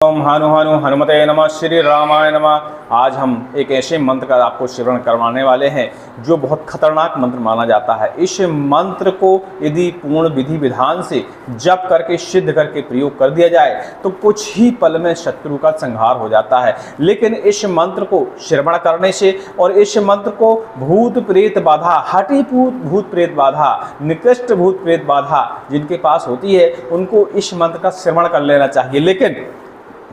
ओम हनु हनु हनुमते नमः, श्री रामाय नमः। आज हम एक ऐसे मंत्र का आपको श्रवण करवाने वाले हैं जो बहुत खतरनाक मंत्र माना जाता है। इस मंत्र को यदि पूर्ण विधि विधान से जप करके सिद्ध करके प्रयोग कर दिया जाए तो कुछ ही पल में शत्रु का संहार हो जाता है। लेकिन इस मंत्र को श्रवण करने से और इस मंत्र को भूत प्रेत बाधा, हठी भूत प्रेत बाधा, निकृष्ट भूत प्रेत बाधा जिनके पास होती है उनको इस मंत्र का श्रवण कर लेना चाहिए। लेकिन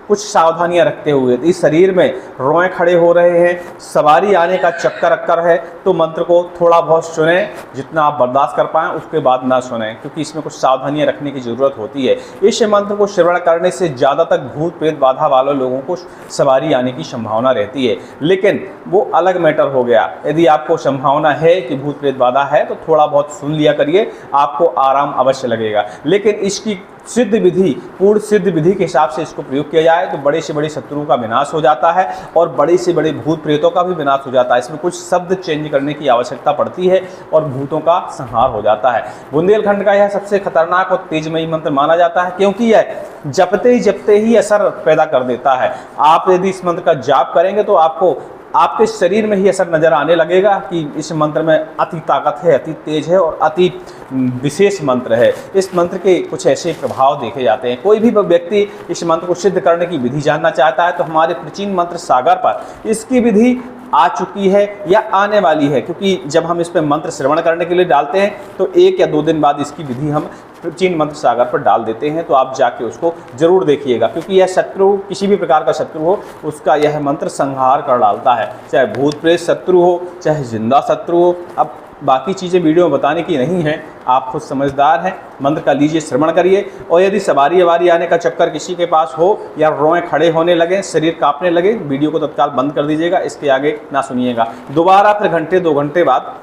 कुछ सावधानियां रखते हुए, इस शरीर में रोए खड़े हो रहे हैं, सवारी आने का चक्कर अक्कर है, तो मंत्र को थोड़ा बहुत सुने, जितना आप बर्दाश्त कर पाएं उसके बाद ना सुने, क्योंकि इसमें कुछ सावधानियां रखने की ज़रूरत होती है। इस मंत्र को श्रवण करने से ज़्यादा तक भूत प्रेत बाधा वाले लोगों को सवारी आने की संभावना रहती है। लेकिन वो अलग मैटर हो गया। यदि आपको संभावना है कि भूत प्रेत बाधा है तो थोड़ा बहुत सुन लिया करिए, आपको आराम अवश्य लगेगा। लेकिन इसकी सिद्ध विधि, पूर्ण सिद्ध विधि के हिसाब से इसको प्रयोग किया जाए तो बड़े से बड़े शत्रुओं का विनाश हो जाता है और बड़े से बड़े भूत प्रेतों का भी विनाश हो जाता है। इसमें कुछ शब्द चेंज करने की आवश्यकता पड़ती है और भूतों का संहार हो जाता है। बुंदेलखंड का यह सबसे खतरनाक और तेजमयी मंत्र माना जाता है, क्योंकि यह जपते ही असर पैदा कर देता है। आप यदि इस मंत्र का जाप करेंगे तो आपको आपके शरीर में ही असर नजर आने लगेगा कि इस मंत्र में अति ताकत है, अति तेज है और अति विशेष मंत्र है। इस मंत्र के कुछ ऐसे प्रभाव देखे जाते हैं। कोई भी व्यक्ति इस मंत्र को सिद्ध करने की विधि जानना चाहता है तो हमारे प्राचीन मंत्र सागर पर इसकी विधि आ चुकी है या आने वाली है, क्योंकि जब हम इस पर मंत्र श्रवण करने के लिए डालते हैं तो 1 या 2 दिन बाद इसकी विधि हम प्राचीन मंत्र सागर पर डाल देते हैं। तो आप जाके उसको जरूर देखिएगा, क्योंकि यह शत्रु, किसी भी प्रकार का शत्रु हो, उसका यह मंत्र संहार कर डालता है, चाहे भूत प्रेत शत्रु हो, चाहे जिंदा शत्रु हो। अब बाकी चीज़ें वीडियो में बताने की नहीं है, आप खुद समझदार हैं। मंत्र का लीजिए, श्रवण करिए। और यदि सवारी आने का चक्कर किसी के पास हो या रोए खड़े होने लगे, शरीर कांपने लगे, वीडियो को तत्काल बंद कर दीजिएगा, इसके आगे ना सुनिएगा। दोबारा फिर घंटे 2 घंटे बाद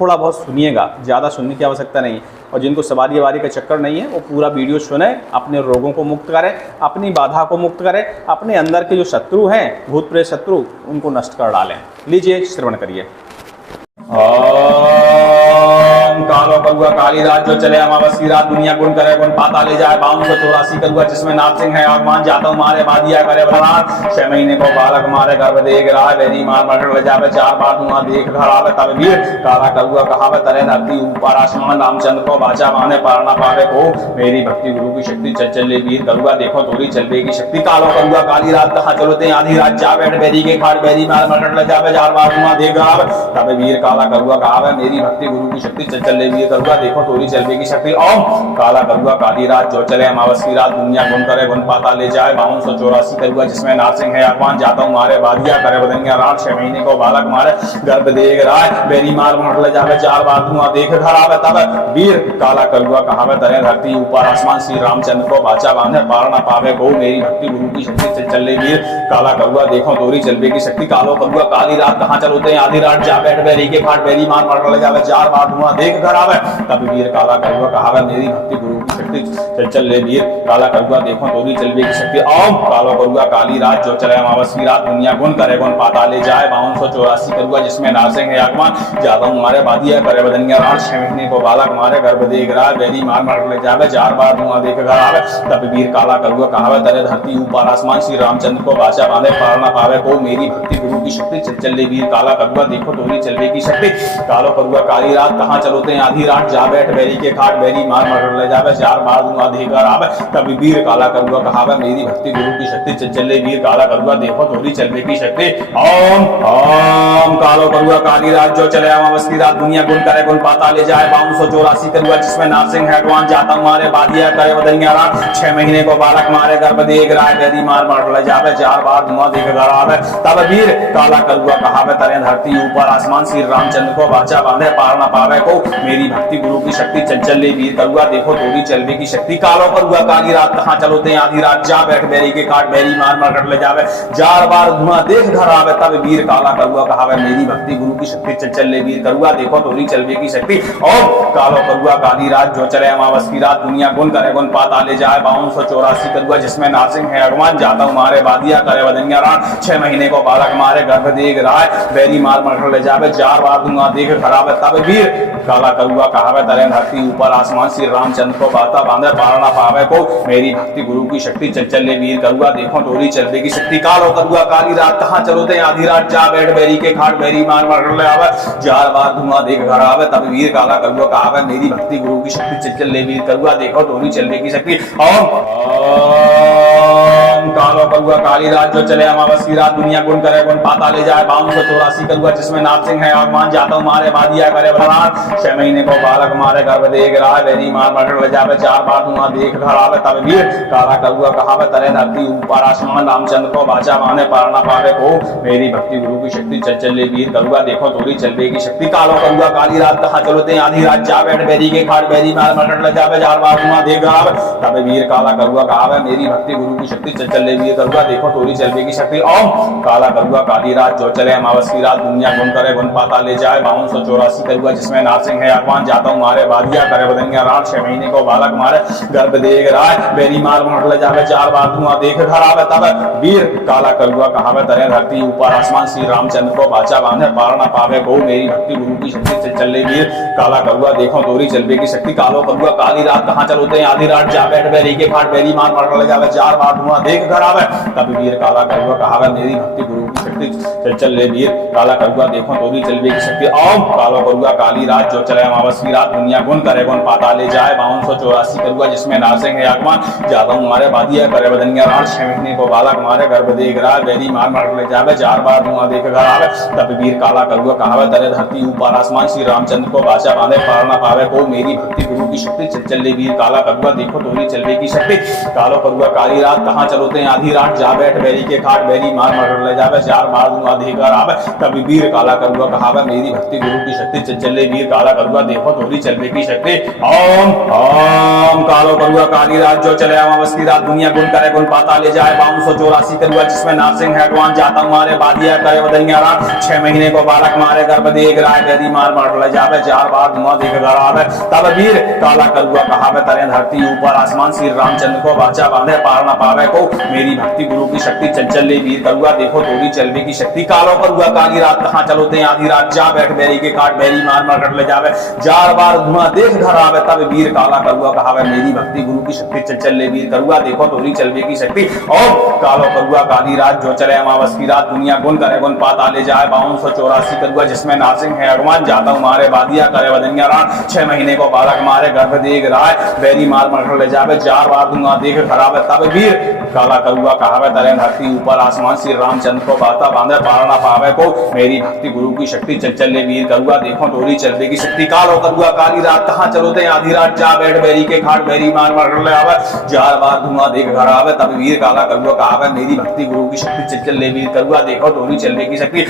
थोड़ा बहुत सुनिएगा, ज़्यादा सुनने की आवश्यकता नहीं। और जिनको सवारी का चक्कर नहीं है वो पूरा वीडियो सुने, अपने रोगों को मुक्त करें, अपनी बाधा को मुक्त करें, अपने अंदर के जो शत्रु हैं, भूत प्रेत शत्रु, उनको नष्ट कर डालें। लीजिए, श्रवण करिए। ओम कालो कलुआ काली रात जो चले अमावस्या रात, दुनिया गुण करे गुण पाता ले जाए, 5284 कलुआ जिसमें नाथ सिंह है, आगमान जाता मारे बादिया करे बलरान। 6 महीने को बालक मारे गर्भ देख रहा, बेरी मार मर ले जावे, 4 बार धुआं देख घर आवे, तब वीर काला कलुआ कहावे, तरे धरती ऊपर आसमान, रामचंद्र को बाचा माने पार ना पावे को, मेरी भक्ति गुरु की शक्ति चल चले वीर कलुआ, देखो तोरी चलबे की शक्ति। कालो कलुआ काली रात कहाँ चलोते आधी रात जा बैठ, बेरी के खाट बेरी मार मर ले जावे, 4 बार धुआं देख रहा, तब वीर काला कलुआ कहावे, मेरी भक्ति गुरु की शक्ति चल चले वीर कलुआ, देखो तोरी चलबे की शक्ति। ओम काला कलुआ काली रात जो चले अमावस्या रात, दुनिया गुण करे गुण पाता ले जाए, 5284 कलुआ जिसमें नारसिंह है, आगवान जाता हूँ मारे बादिया करे बदनिया रात। 6 महीने को बालक मारे गर्भ देख रहा है, बेरी मार मर ले जावे, 4 बार धुआं देख घर आवे, तब वीर काला कलुआ कहावे, तरे धरती ऊपर आसमान, श्री रामचंद्र को बाचा बांधे पार ना पावे को, मेरी भक्ति गुरु की शक्ति चल चले वीर काला कलुआ, देखो तोरी चलबे की शक्ति। कालो कलुआ काली रात कहाँ चलोते हैं आधी रात जा बैठ, बेरी के फाट बेरी मार मर ले जावे, 4 बार धुआं देख घर आवे, तब वीर काला कलुआ कहावे, मेरी भक्ति गुरु की शक्ति चल चले वीर काला कलुआ, देखो तोरी चलबे की शक्ति। ओम कालो कलुआ काली रात जो चले अमावस्या रात, दुनिया गुण करे गुण पाता ले जाए, 5284 कलुआ जिसमें नारसिंह है, आगमान जाता हूँ मारे बादिया करे बदनिया रात। 6 महीने को बालक मारे गर्भ देख रहा, बेरी मार मर ले जावे, 4 बार धुआं देख घर आवे, तब वीर काला कलुआ कहावे, तरे धरती ऊपर आसमान, श्री रामचंद्र को बाचा बांधे पार ना पावे को, मेरी भक्ति गुरु की शक्ति चल चले वीर काला कलुआ, देखो तोरी चलबे की शक्ति। कालो कलुआ काली रात कहाँ चलोते हैं आधी रात जा बैठ, बेरी के खाट बेरी मार मर ले जावे, 4 बार धुआं देख घर आवे, तब वीर काला कलुआ कहावे, मेरी भक्ति गुरु की शक्ति चल चले वीर काला कलुआ, देखो तोरी चलबे की शक्ति। ओम ओम कालो कलुआ काली रात जो चले अमावस्या रात, दुनिया गुण करे गुण पाता ले जाए, 5284 कलुआ जिसमें नारसिंह है, आगवान जाता मारे बादिया करे बदनिया रात। 6 महीने को बालक मारे गर्भ देख रहा, बेरी मार मर ले जावे, 4 बार धुआं देख घर आवे, तब वीर काला कलुआ कहावे, तरे धरती ऊपर आसमान, श्री रामचंद्र को बाचा बांधे पार ना पावे को, मेरी भक्ति गुरु की शक्ति चल चले वीर कलुआ, देखो तोरी चलबे की शक्ति। कालो कलुआ काली रात कहाँ चलोते हैं आधी रात जा बैठ, बेरी के काट बेरी मार मर ले जावे, 4 बार धुआं देख घर आवे, तब वीर काला कलुआ कहावे, मेरी भक्ति गुरु की शक्ति चल चले वीर कलुआ, देखो तोरी चलबे की शक्ति। ओम कालो कलुआ काली रात जो चले अमावस्या रात, दुनिया गुण करे गुण पाता ले जाए, 5284 कलुआ जिसमें नारसिंह है, आगमान जाता हूँ मारे बादिया करे बदनिया रात। 6 महीने को बालक मारे गर्भ देख रहा है, बेरी मार मर ले जावे, 4 बार धुआं देख घर आवे, तब वीर काला करुआ कहावे तरे धरती ऊपर आसमान श्री रामचंद्र को बाता बांधे पार ना पावे को मेरी भक्ति गुरु की शक्ति चल चले वीर करुआ देखो टोरी चलने की शक्ति कालो करुआ काली रात कहाँ चलो ते आधी रात जा बैठ बैरी के खाट बैरी मार मार ले आवे जार बार धुआं देख घर आवे तब वीर काला करुआ कहावे मेरी भक्ति गुरु की शक्ति चल चले वीर करुआ देखो टोरी चलने की शक्ति कालो करुआ काली रात जो चले अमावस्या रात दुनिया गुण करे गुण पाता ले जाए 5284 करुआ जिसमें नाथ सिंह है आगमान जाता हूँ मारे बादिया करे बलराम 6 महीने को बालक मारे गर्भ देख रहा है बेरी मार मर ले जावे 4 बार धुआं देख घर आवे तब वीर काला करुआ कहावे तरे धरती ऊपर आसमान रामचंद्र को बाचा माने पार ना पावे को मेरी भक्ति गुरु की शक्ति चल चले वीर करुआ देखो तोरी चलवे की शक्ति कालो करुआ काली रात कहाँ चलो ते आधी रात जा बैठ बेरी के खाट बेरी मार मर ले जावे 4 बार धुआं देख घर आवे तब वीर काला करुआ कहावे मेरी भक्ति गुरु की शक्ति चल चले वीर करुआ देखो तोरी चलवे की शक्ति ओम काला करुआ काली रात जो चले अमावस्या रात दुनिया गुण करे गुण पाता ले जाए 5284 करुआ जिसमें नाथ सिंह है आगवान जाता हूँ मारे बादिया करे बदनिया रात 6 महीने को बालक मारे गर्भ देख रहा है बेरी मार मर ले जावे 4 बार धुआं देख घर आवे तब वीर काला करुआ कहावे तरे धरती ऊपर आसमान श्री रामचंद्र को बाचा बांधे पार ना पावे को मेरी भक्ति गुरु की शक्ति से चले वीर काला करुआ देखो तोरी चलवे की शक्ति कालो करुआ काली रात कहाँ चलोते आधी रात जा बैठ बेरी के खाट बेरी मार मर ले जावे 4 बार धुआं देख घर आवे तब वीर काला करुआ कहावे मेरी भक्ति गुरु की शक्ति चल ले वीर काला करुआ देखो तोरी चलवे की शक्ति ओम कालो करुआ काली रात जो चले अमावस्या रात दुनिया गुण करे गुण पाता ले जाए 5284 करुआ जिसमें नासिंग है आगमान ज्यादा मारे बादिया करे बदनिया रात 6 महीने को बालक मारे गर्भ देख रहा बेरी मार मर ले जावे 4 बार धुआं देख घर आवे तब वीर काला करुआ कहावे तरे धरती ऊपर आसमान श्री रामचंद्र को बाचा बांधे पार ना पावे को मेरी भक्ति गुरु की शक्ति चल चले वीर काला करुआ देखो तोरी चलवे की शक्ति कालो करुआ काली रात कहाँ चलोते आधी रात जा बैठ बेरी के खाट बेरी मार मर ले जावे 4 बार धुआं देख घर आवे तब वीर काला करुआ कहावे मेरी भक्ति गुरु की शक्ति चल चले वीर काला करुआ देखो तोरी चलवे की शक्ति ओम ओम कालो करुआ काली रात जो चले अमावस्या रात दुनिया गुण करे गुण पाता ले जाए 5284 करुआ जिसमें नाथ सिंह है भगवान जाता मारे बादिया करे बदनिया रात 6 महीने को बालक मारे गर्भ देख रहा है बेरी मार मर ले जावे 4 बार धुआं देख घर आवे तब वीर काला करुआ कहावे तरे धरती ऊपर आसमान श्री रामचंद्र को बाचा बांधे पार ना पावे को मेरी भक्ति गुरु की शक्ति चल चले वीर करुआ देखो तोरी चलवे की शक्ति कालो करुआ काली रात कहाँ चलोते आधी रात जा बैठ बेरी के काट बेरी मार मर ले जावे 4 बार धुआं देख घर आवे तब वीर काला करुआ कहावे मेरी भक्ति गुरु की शक्ति चल चले वीर करुआ देखो तोरी चलवे की शक्ति और कालो करुआ काली रात जो चले अमावस्या रात दुनिया गुण करे गुण पाता ले जाए 5284 करुआ जिसमें नासिंग है भगवान जाता हूँ मारे बादिया करे बदनिया रात 6 महीने को बालक मारे गर्भ देख रहा है बेरी मार मर ले जावे 4 बार धुआं देख घर आवे तब वीर काला करुआ कहावे तरे धरती ऊपर आसमान श्री रामचंद्र को बाता बांधे पार ना पावे को मेरी भक्ति गुरु की शक्ति चल चले वीर करुआ देखो तोरी चलवे की शक्ति कालो करुआ काली रात कहाँ चलोते आधी रात जा बैठ बेरी के खाट बेरी मार मर ले आवे 4 बार धुआं देख घर आवे तब वीर काला करुआ कहावे मेरी भक्ति गुरु की शक्ति चल चले वीर करुआ देखो तोरी चलवे की शक्ति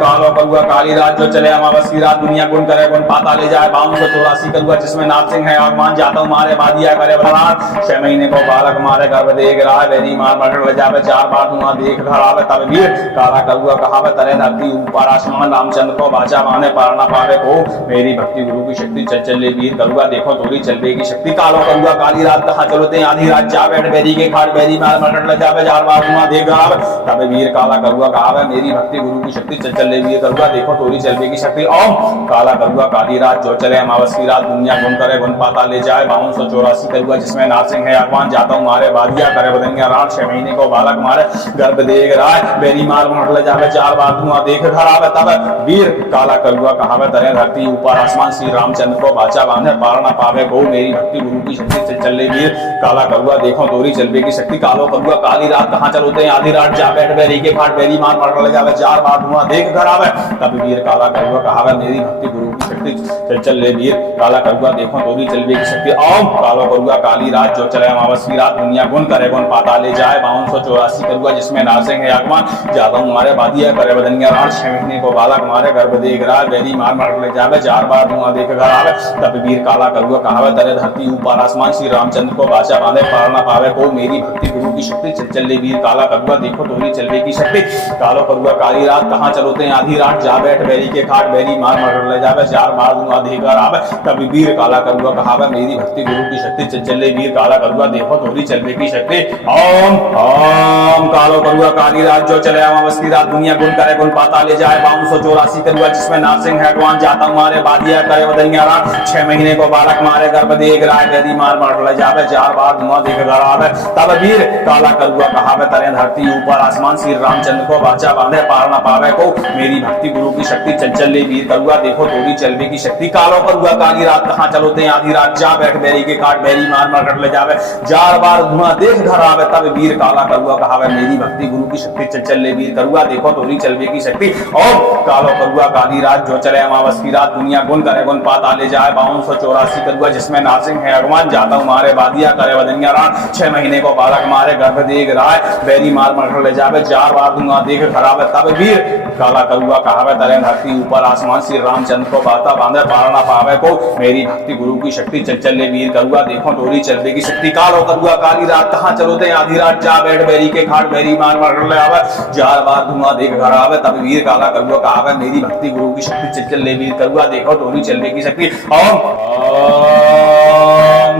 कालो करुआ काली रात जो चले अमावस्या रात दुनिया गुण करे गुण पाता ले जाए 5284 करुआ जिसमें नाथ सिंह है आगमान जाता हूँ मारे बादिया करे बलराम 6 महीने को बालक मारे गर्भ देख रहा है बेरी मार मर ले जावे 4 बार धुआं देख घर आवे तब वीर काला करुआ कहावे तरे धरती ऊपर आसमान रामचंद्र को बाचा बांधे पार ना पावे को मेरी भक्ति गुरु की शक्ति चल चले वीर करुआ देखो तोरी चलवे की शक्ति कालो करुआ काली रात कहाँ चलोते आधी रात जा बैठ बेरी के खाट बेरी मार मर ले जावे 4 बार धुआं देख घर आवे तब वीर काला करुआ कहावे मेरी भक्ति गुरु की शक्ति चल चले वीर करुआ देखो तोरी चलवे की शक्ति ओम काला करुआ काली रात जो चले अमावस्या रात दुनिया गुण करे गुण पाता ले जाए 5284 करुआ जिसमें नाथ सिंह है आगवान जाता हूँ मारे बादिया करे बदनिया रात 6 महीने को बालक मारे गर्भ देख रहा है बेरी मार मर ले जावे 4 बार धुआं देख घर आवे तब वीर काला करुआ कहावे तरे धरती ऊपर आसमान श्री रामचंद्र को बाचा बांधे पार ना पावे को मेरी भक्ति गुरु की शक्ति से चले वीर काला करुआ देखो तोरी चलवे की शक्ति कालो करुआ काली रात कहाँ चलोते आधी रात जा बैठ बेरी के खाट बेरी मार मर ले जावे 4 बार धुआं देख घर आवे तब वीर काला करुआ कहावे मेरी भक्ति गुरु की शक्ति चल चले वीर काला करुआ देखो तोरी चलवे की शक्ति ओम कालो करुआ काली रात जो चले अमावस्या रात दुनिया गुण करे गुण पाता ले जाए 5284 करुआ जिसमें नासिंग है आगमान ज्यादा मारे बादिया करे बदनिया रात 6 महीने को बालक मारे गर्भ देख रहा है बेरी मार मर ले जावे 4 बार धुआं देख घर आवे तब वीर काला करुआ कहावे तरे धरती ऊपर आसमान श्री रामचंद्र को बाचा बांधे पार ना पावे को मेरी भक्ति गुरु की शक्ति चल चले वीर काला करुआ देखो तोरी चलवे की शक्ति कालो करुआ काली रात कहाँ चलोते ते आधी रात जा बैठ बैरी के खाट बैरी मार मर ले जावे चार बार दूंगा देकर आवे तब वीर काला करुआ कहावे मेरी भक्ति गुरु की शक्ति चले वीर काला करुआ देखो थोड़ी चलने की शक्ति ओम ओम कालो करुआ काली रात जो चले अमावस की रात दुनिया गुण करे गुण पाता ले जाए 5284 करुआ जिसमें नारसिंह हैडवान जाता मारे बादिया करे बदनिया रात 6 महीने को बालक मारे गर्भ देख राय बैरी मार मर ले जावे चार बार धुआं देख घर आवे तब वीर काला करुआ कहावे तरे धरती ऊपर आसमान श्री रामचंद्र को बाचा बांधे पार न पावे को मेरी भक्ति गुरु की शक्ति चल ले वीर करुआ देखो थोड़ी चलने की शक्ति कालो करुआ काली रात कहाँ चलो ते आधी रात जा बैठ बैरी के काट बैरी मार मार कर ले जावे जार बार धुआं देख घर आवे तब वीर काला करुआ कहावे मेरी भक्ति गुरु की शक्ति चल ले वीर करुआ देखो थोड़ी चलने की शक्ति और कालो करुआ काली रात जो चले अमावस की रात दुनिया गुण करे गुण पाता ले जाए 5284 करुआ जिसमें नारसिंह है भगवान जाता हूँ मारे बादिया करे बदनिया रात 6 महीने को बालक मारे गर्भ देख राय बैरी मार मार कर ले जावे जार बार धुआं देख खराब तब वीर काला करुआ कहावे तरे धरती ऊपर आसमान श्री रामचंद्र को बाता बांधे पार ना पावे को मेरी भक्ति गुरु की शक्ति चल वीर करुआ देखो थोड़ी चलने की शक्ति कालो करुआ काली रात कहाँ चलो ते आधी रात जा बैठ बैरी के खाट बैरी मार मार कर ले आवे जार बार धुआं देख घर आवे तब वीर काला करुआ कहावे मेरी भक्ति गुरु की शक्ति चल वीर करुआ देखो थोड़ी चलने की शक्ति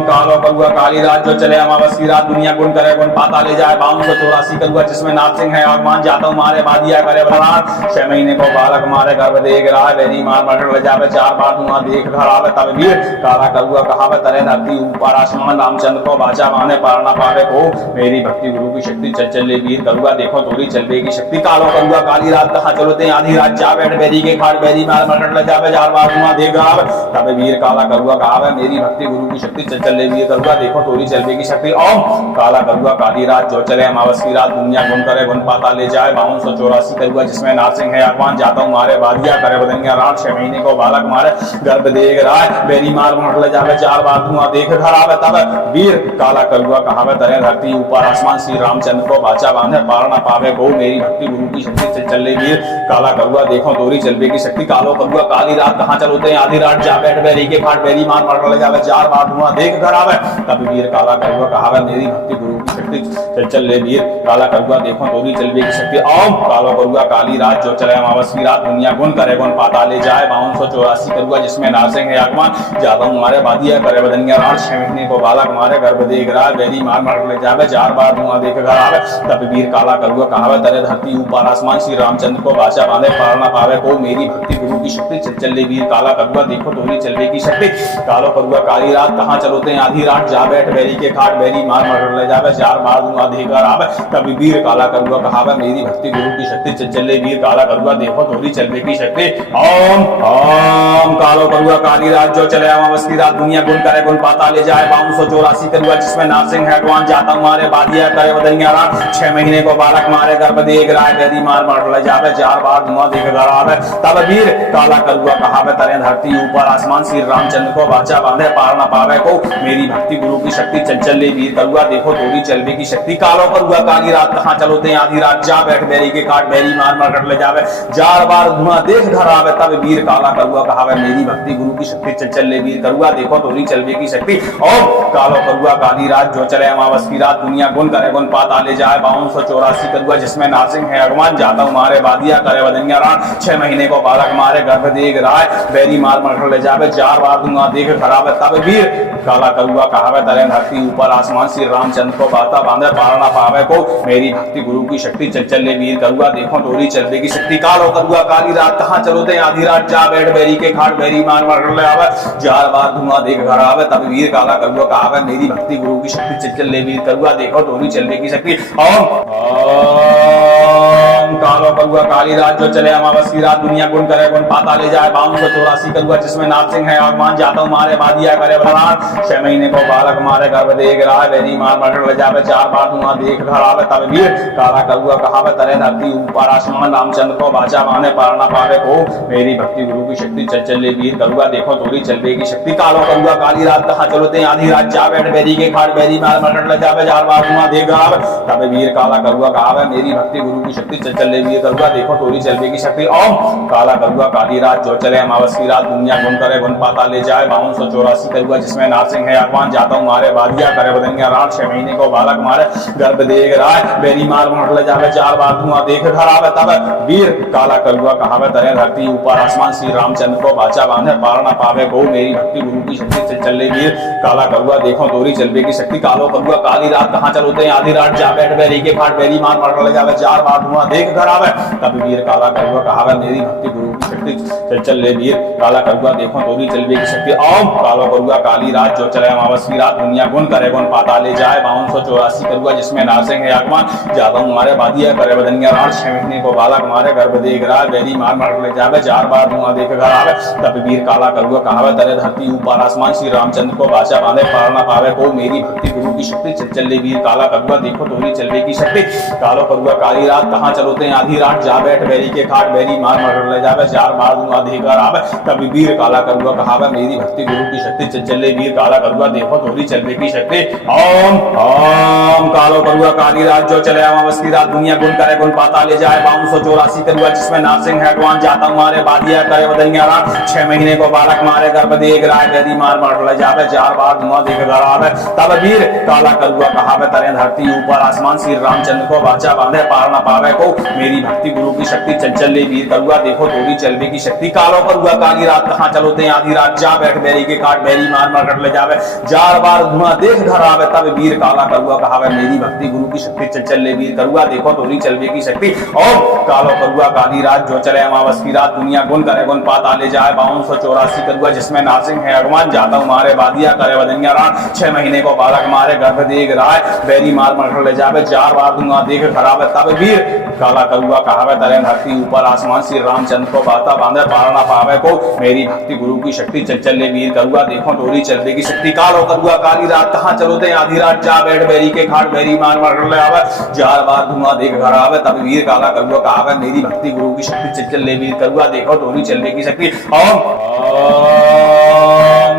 कालो करुआ काली रात जो चले अमावस की रात दुनिया गुण करे गुण पाता ले जाए 5284 करुआ जिसमें नारसिंह है और मान जाता हूँ मारे बादिया करे बरात 6 महीने को बालक मारे गर्भ देख रहा है बैरी मार मार ले जावे चार बार धुआं देख घर आवे तब वीर काला करुआ कहावे तरे धरती ऊपर आसमान रामचंद्र को बाचा माने पार ना पावे को मेरी भक्ति गुरु की शक्ति चल वीर करुआ देखो थोड़ी चलने की शक्ति कालो करुआ काली रात कहाँ चलो ते आधी रात जा बैठ बैरी के खाट बैरी मार मार ले जावे चार बार धुआं देख आवे तब वीर काला करुआ कहावे मेरी भक्ति गुरु की शक्ति चल वीर करुआ देखो थोड़ी चलने की शक्ति ओम काला करुआ काली रात जो चले अमावस की रात दुनिया गुण करे गुण पाता ले जाए 5284 करुआ जिसमें नारसिंह है भगवान जाता हूँ मारे बादिया करे बदनिया रात 6 महीने को बालक मारे गर्भ देख रहा है बैरी मार मार ले जावे चार बार धुआं देख घर आवे तब वीर काला करुआ कहावे तरे धरती ऊपर आसमान श्री रामचंद्र को बाचा बांधे पार ना पावे को मेरी भक्ति गुरु की शक्ति चल वीर काला करुआ देखो थोड़ी चलने की शक्ति कालो करुआ काली रात कहाँ चलो ते आधी रात जा बैठ बैरी के खाट बैरी मार मार ले जावे चार बार धुआं देख घर आवे तब वीर काला करुआ कहावे मेरी भक्ति गुरु की शक्ति चल ले वीर काला करुआ देखो थोड़ी चलने की शक्ति ओम कालो करुआ काली रात जो चले अमावस की रात दुनिया गुण करे गुण पाता ले जाए 5284 करुआ जिसमें नारसिंह है आगमन जाता हूँ मारे बादिया करे बदनिया रात 6 महीने को बालक मारे गर्भ देख रहा बैरी मार मार ले जावे चार बार धुआं देख घर आवे तब वीर काला करुआ कहावे तरे धरती ऊपर आसमान श्री रामचंद्र को बाचा बांधे पार ना पावे को मेरी भक्ति गुरु की शक्ति चल ले वीर काला करुआ देखो थोड़ी चलने की शक्ति कालो करुआ काली रात कहाँ चलो ते आधी रात जा बैठ बैरी के खाट बैरी मार मार ले जावे चार बार धुआं देख घर आवे तब वीर काला करुआ कहावे मेरी भक्ति गुरु की शक्ति चल वीर काला करुआ देखो थोड़ी चलने की शक्ति ओम ओम कालो करुआ काली रात जो चले अमावस की रात दुनिया गुण करे गुण पाता ले जाए 5284 करुआ जिसमें नारसिंह है भगवान जाता हूँ मारे बादिया करे बदनिया रात 6 महीने को बालक मारे गर्भ देख रहा है बैरी मार मार ले जावे चार बार धुआं देख घर आवे तब वीर काला करुआ कहावे तरे धरती ऊपर आसमान श्री रामचंद्र को बाचा बांधे पार ना पावे को मेरी भक्ति गुरु की शक्ति चल ले वीर करुआ देखो थोड़ी चलने की शक्ति कालो करुआ काली रात कहाँ चलो ते आधी रात जा बैठ बैरी के काट बैरी मार मार कर ले जावे चार बार धुआं देख घर आवे तब वीर काला करुआ कहावे मेरी भक्ति गुरु की शक्ति चल ले वीर करुआ देखो थोड़ी चलने की शक्ति और कालो करुआ काली रात जो चले अमावस की रात दुनिया गुण करे गुण पाता ले जाए 5284 करुआ जिसमें नारसिंह है भगवान जाता हूँ मारे बादिया करे बदनिया रात 6 महीने को बालक मारे गर्भ देख रहा है बैरी मार मार कर ले जावे चार बार धुआं देख खराब तब वीर काला करुआ कहावे तरे धरती ऊपर आसमान श्री रामचंद्र को बाता बांधे पार ना पावे को मेरी भक्ति गुरु की शक्ति चल ले वीर करुआ देखो थोड़ी चलने की शक्ति कालो करुआ काली रात कहाँ चलो ते आधी रात जा बैठ बैरी के खाट बैरी मार मार कर ले आवे चार बार धुआं देख घर आवे तब वीर काला करुआ कहावे मेरी भक्ति गुरु की शक्ति चल ले वीर करुआ देखो थोड़ी चलने की शक्ति कालो करुआ काली रात जो चले अमावस की रात दुनिया गुण करे गुण पाता ले जाए 5284 करुआ जिसमें नारसिंह है आगमान जाता हूँ मारे बादिया करे बरात 6 महीने को बालक मारे गर्भ देख रहा है बैरी मार मार ले जावे चार बार धुआं देख घर आवे तब वीर काला करुआ कहावे तरे धरती ऊपर आसमान रामचंद्र को बाचा माने पार ना पावे को मेरी भक्ति गुरु की शक्ति चल ले वीर करुआ देखो थोड़ी चलने की शक्ति कालो करुआ काली रात कहाँ चलो ते आधी रात जा बैठ बैरी के खाट बैरी मार मार ले जावे चार बार धुआं देख आवे तब वीर काला करुआ कहावे मेरी भक्ति गुरु की शक्ति चल ले चले वीर करुआ देखो तोरी चलवे की शक्ति। ओम काला करुआ काली रात जो चले अमावस की रात दुनिया गुण करे गुण पाता ले जाए 5284 करुआ जिसमें नारसिंह है आगवान जाता हूँ मारे बादिया करे बदनिया रात 6 महीने को बालक मारे गर्भ देख रहा है बेरी मार मोड़ जावे 4 बार धुआं देख खराब तब वीर काला करुआ कहावे तरे धरती ऊपर आसमान श्री रामचंद्र को बाचा बांधे पार ना पावे गो मेरी भक्ति गुरु की शक्ति से चले वीर काला करुआ देखो तोरी चलवे की शक्ति। कालो करुआ काली रात कहाँ चलोते हैं आधी रात जा बैठ बेरी के फाट बेरी मार मर जावे 4 बार धुआं देख खराब तब वीर काला करुआ कहावे मेरी भक्ति गुरु की शक्ति चल ले वीर काला करुआ देखो तोरी चलवे की शक्ति। ओम कालो करुआ काली रात जो चले अमावस की रात दुनिया गुण करे गुण पाता ले जाए 5284 करुआ जिसमें नारसिंह है आगमन जाता हूँ मारे बादिया करे बदनिया रात 6 महीने को बालक मारे गर्भ देख रहा बेरी मार मर ले जावे 4 बार धुआं देख घर आवे तब वीर काला करुआ कहावे तरे धरती ऊपर आसमान श्री रामचंद्र को बाचा बांधे पार ना पावे को मेरी भक्ति गुरु की शक्ति चल ले वीर काला करुआ देखो तोरी चलवे की शक्ति। कालो करुआ काली रात कहाँ चलोते हैं आधी रात जा बैठ बेरी के खाट बेरी मार मर ले जावे 4 बार धुआं देख घर आवे तब वीर काला करुआ कहावे मेरी भक्ति गुरु की शक्ति चल ले वीर काला करुआ देखो तोरी चलवे की शक्ति। ओम ओम कालो करुआ काली रात जो चले अमावस की रात दुनिया गुण करे गुण पाता ले जाए 5284 करुआ जिसमें नारसिंह है अगवान जाता मारे बादिया करे बदनिया रात 6 महीने को बालक मारे गर्भ देख रहा बेरी मार मर ले जावे 4 बार धुआं देख घर आवे तब वीर काला करुआ कहावे तरे धरती ऊपर आसमान श्री रामचंद्र को बाचा बांधे पार ना पावे को मेरी भक्ति गुरु की शक्ति चल ले वीर करुआ देखो तोरी चलवे की शक्ति। कालो करुआ काली रात कहाँ चलोते हैं आधी रात जा बैठ बेरी के काट बेरी मार मर कर ले जावे 4 बार धुआं देख घर आवे तब वीर काला करुआ कहावे मेरी भक्ति गुरु की शक्ति चल ले वीर करुआ देखो तोरी चलवे की शक्ति। और कालो करुआ काली रात जो चले अमावस की रात दुनिया गुण करे गुण पाता ले जाए 5284 करुआ जिसमें नारसिंह है अगवान जाता हूँ मारे बादिया करे बदनिया रात 6 महीने को बालक मारे गर्भ देख रहा है बेरी मार मर ले जावे 4 बार धुआं देख खराब तब वीर काला करुआ कहावे तरे धरती ऊपर आसमान श्री रामचंद्र को बाता बांधे पार ना पावे को मेरी भक्ति गुरु की शक्ति चल ले वीर करुआ देखो तोरी चलवे की शक्ति। कालो करुआ काली रात कहाँ चलोते आधी रात जा बैठ बेरी के खाट बेरी मार मर ले आवे 4 बार धुआं देख घर आवे तब वीर काला करुआ कहावे मेरी भक्ति गुरु की शक्ति चल ले वीर करुआ देखो तोरी चलवे की शक्ति।